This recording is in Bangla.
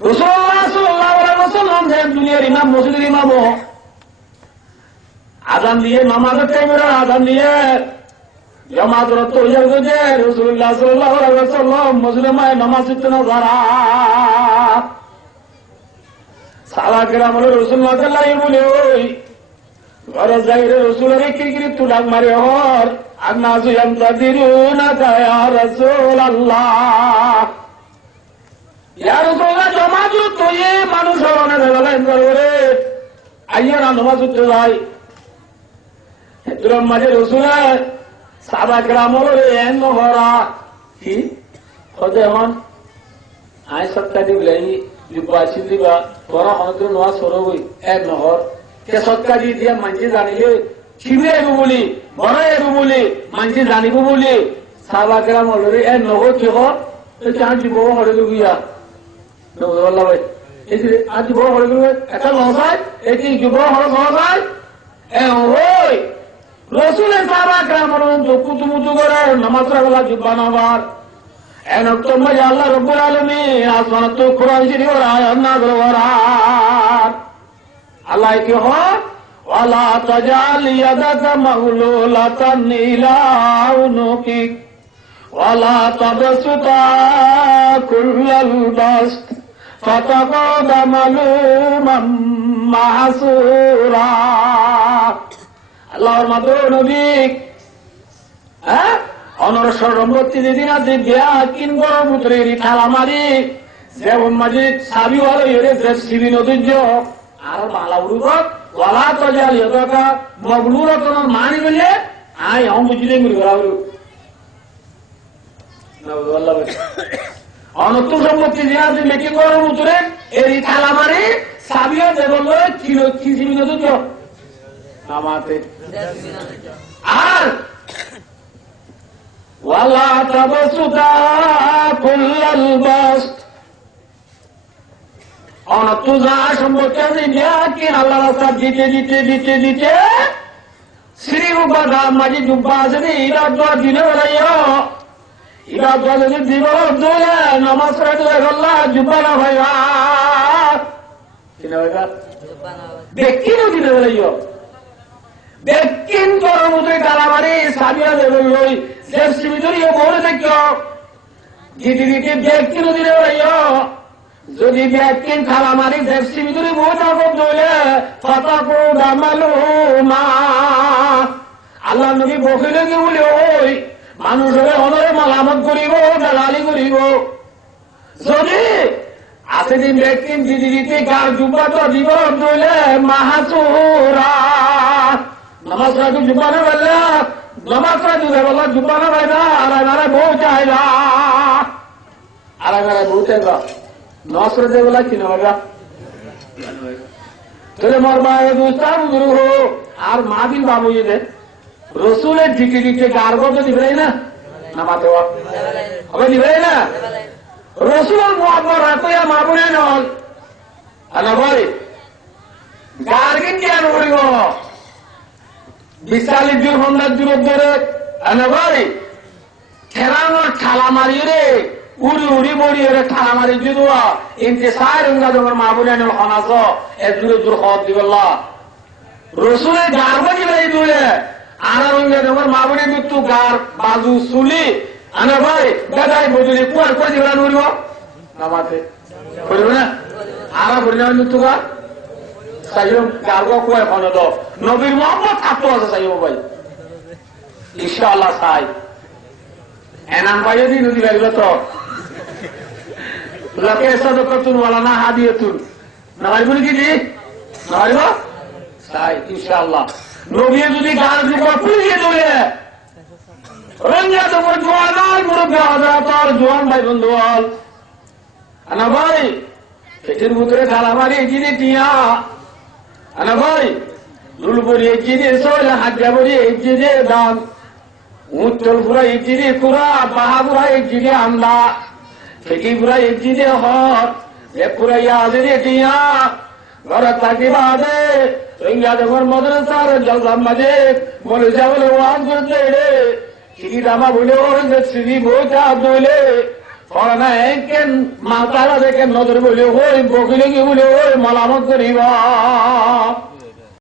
রাসূলুল্লাহ সাল্লাল্লাহু আলাইহি ওয়াসাল্লাম যে দুনিয়ার ইমাম, মসজিদের ইমামও আযান দিয়ে, নামাজের টাইমে আযান দিয়ে জামাত রত হয়ে যাবে যে রাসূলুল্লাহ সাল্লাল্লাহু আলাইহি ওয়াসাল্লাম মসজিদে মায় নামাজ পড়তে না যারা সাহাবা কেরাম রাসূলুল্লাহ সাল্লাল্লাহু আলাইহি বলে ওই ঘরে যাই রে রাসূলের কিরকিরি তুলাক মারে হর আন্নাসু ইয়ামতাদিরুনা ইয়া রাসূলুল্লাহ, ইয়া রাসূলুল্লাহ জামাত রত হয়ে মানুষ অনেক বেলায় করে আইয়া না নামাজ পড়তে যায়। হেতুরাম মাঝে রাসূলের সাহাবা কেরাম এন নহরা কি হতে এখন আয় সত্তা দিবলাই জুব্বা দিবা তোরা হয়তো নোয়া সরবই এক নহর কে সত্তা দি দিয়া মানছি জানিলে ছিবে এবু বলি বড় এবু বলি মানছি জানিব বলি সাহাবা কেরাম এক নহর কি হর চাঁদ দিব হরে গিয়া নবুল্লাহ ভাই এই যে আজ বড় হরে গেল একটা লসায় এটি যুব হর সহসায় ওই রসুলের সাহাবা কেরাম কুতুমুতু করে নামাজ রাখলা জুব্বা নামার এন তোমায় আল্লাহ রব্বুল আলামিন আসমান তো কোরআন শরীফ ওর আয়াত নাযিল করার আল্লাহ কি হয় ওয়ালা তাজাল ইয়াদাকা মাগলুলাতান ইলা উনুকিক ওয়ালা তাবসুতা কুল্লাল বাসত ফাতাকাদা মালুমান মাহসুরা। আল্লাহর মাদর নবী অনরসর রম্বতী যেদিন আছে বিয়া কিন গরম উতরের ঠালা মারি যেমন মাঝে সাবি হলো এরে যে শিবি নদীর্য আর মালা উড়ুক ওলা তো যা ইয়েকা মগলুর তোমার মানি বললে আয় অম বুঝলে মিল করা হল অনত্য সম্পত্তি যে আছে মেকি গরম উতরে এর ঠালা মারি সাবিও যে বললো কি শিবি নদীর্য নামাতে আর ওয়ালা তাবসুতা কুল্লাল বাসত অনতুজা সম্পর্কে কি আল্লাহ রাস্তা দিতে দিতে দিতে দিতে শ্রী উপাধা মাঝে জুব্বা আছে ইরা দোয়া দিনে বেলাইও ইরা দোয়া যদি দিব দোলে নামাজ পড়ে গল্লা জুব্বা না ভাইবা কিনা ভাইবা ব্যক্তিও দিনে বেলাইও ব্যক্তিন করমুদ্রে কালামারি সাবিয়া দেবল লই জেসি ভিতরিও বলে দেখো দিদি দিদি ব্যক্তির দিনে বেলাইও যদি ব্যক্তিন কালামারি জেসি ভিতরে বোঝা বলে ফাতাকু দামালুমা আল্লাহ নবী বকিলে কি বলে ওই মানুষের অনরে মালামত করিব দালালি করিব যদি আছে দিন ব্যক্তিন দিদি দিদি গার জুব্বা তো দিব দইলে মাহাসুরা নামাজ রাখু জুব্বানে বললা নামাজ রাখু বললা জুব্বানে বাইনা আরে বউ চাইলা আরে বউ চাইবা নসরে দে বলা কি নবা তোরে মোর ভাই দুস্তার গুরু হো আর মাদিন বাবু দে রসুলের দিকে দিকে গার্গ তো দিবে না নামাতে হবে দিবে না রসুল মুআব্বার রাতয়া মাবুনে নল আনা ভাই গার্গিন কি আর করিব 40 জন হন্ডার দূরে দূরে আনা ভাই খেলানোর ঠালা মারি রে উড়ি উড়ি বড়ি রে ঠালা মারি দিদুয়া ইনতে সার উঙ্গা তোমার মাবুনে নল হনাস এ দূরে দূর হদ দিবল্লাহ রসুলের গার্গ দিবে দূরে আনার উঙ্গা তোমার মাবুনে মৃত্যু গার বাজু সুলি আনা ভাই দাদাই বদলে কুয়ার করে দিবা নুরিব নামাতে করিব না আরা বলিনা মৃত্যু গার সাইয়ম গার্গ কুয়ার ফোন দাও নবীর মোহাম্মদ ছাত্র আছে সাইয়ম ভাই ইনশাআল্লাহ সাই এনাম ভাই যদি নদী লাগলো তো লোকে সদকতুন ওয়ালা না হাদিয়াতুন না ভাই বলি কি জি না ভাই সাই ইনশাআল্লাহ নবী যদি গার যুগ পুলিয়ে দলে রঞ্জা তোমার জোয়ানার মুরব্বী হাজার জোয়ান ভাই বন্ধু বল আনা ভাই পেটের ভিতরে ঢালা মারি এগিয়ে টিয়া আনা ভাই লুলপুরি এগিয়ে সোল হাজা বলি এগিয়ে দান উত্তর পুরা এগিয়ে কুরা বাহাবুরা এগিয়ে আমলা ফেকি পুরা এগিয়ে হর এ পুরা ইয়াদের টিয়া ঘর থাকি বাদে রঞ্জা তোমার মাদ্রাসার জলসা মাঝে বলে যাবলে ওয়াজ করতে রে চিঠি দামা বলে ওর চিঠি বোঝা দলে পড়ে না কেন মাতারা দেখে নজর বলে ওই বকিলে কি বলে ওই মালামত করিবা